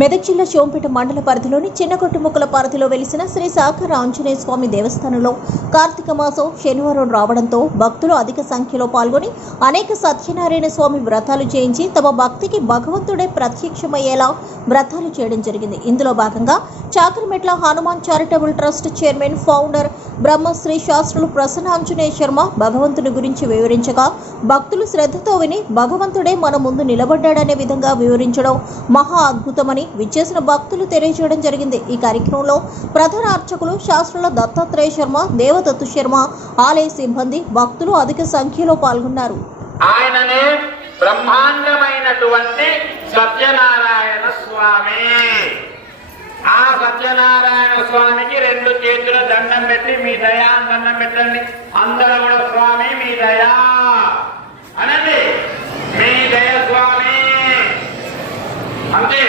మెదక్ జిల్లా సోంపేట మండల పరిధిలోని చిన్నకొట్టుముక్కల పరిధిలో వెలిసిన శ్రీ సాకర ఆంజనేయ స్వామి దేవస్థానంలో కార్తీక మాసం శనివారం రావడంతో భక్తులు అధిక సంఖ్యలో పాల్గొని అనేక సత్యనారాయణ స్వామి వ్రతాలు చేయించి తమ భక్తికి భగవంతుడే ప్రత్యక్షమయ్యేలా వ్రతాలు చేయడం జరిగింది. ఇందులో భాగంగా Chakaramatla Hanuman charitable trust chairman founder Brahmashri Sastrulu Prasanna Anjaneya Sharma భగవంతుని గురించి వివరించగా భక్తులు శ్రద్ధతో విని భగవంతుడే మన ముందు నిలబడ్డాడనే విధంగా వివరించడం మహా అద్భుతమని విచ్చేసిన భక్తులు తెలియజేయడం జరిగింది. ఈ కార్యక్రమంలో ప్రధాన అర్చకులు శాస్త్రుల దత్తాత్రేయ శర్మ, దేవదత్తు శర్మ, ఆలయ సిబ్బంది, భక్తులు అధిక సంఖ్యలో పాల్గొన్నారు. ఆయననే బ్రహ్మాండమైనటువంటి సత్యనారాయణ స్వామి. ఆ సత్యనారాయణ స్వామికి రెండు చేతుల దండం పెట్టి మీ దయా దండం పెట్టండి. అందరూ కూడా స్వామి మీ దయా అనండి. మీ దయ స్వామి అంతే.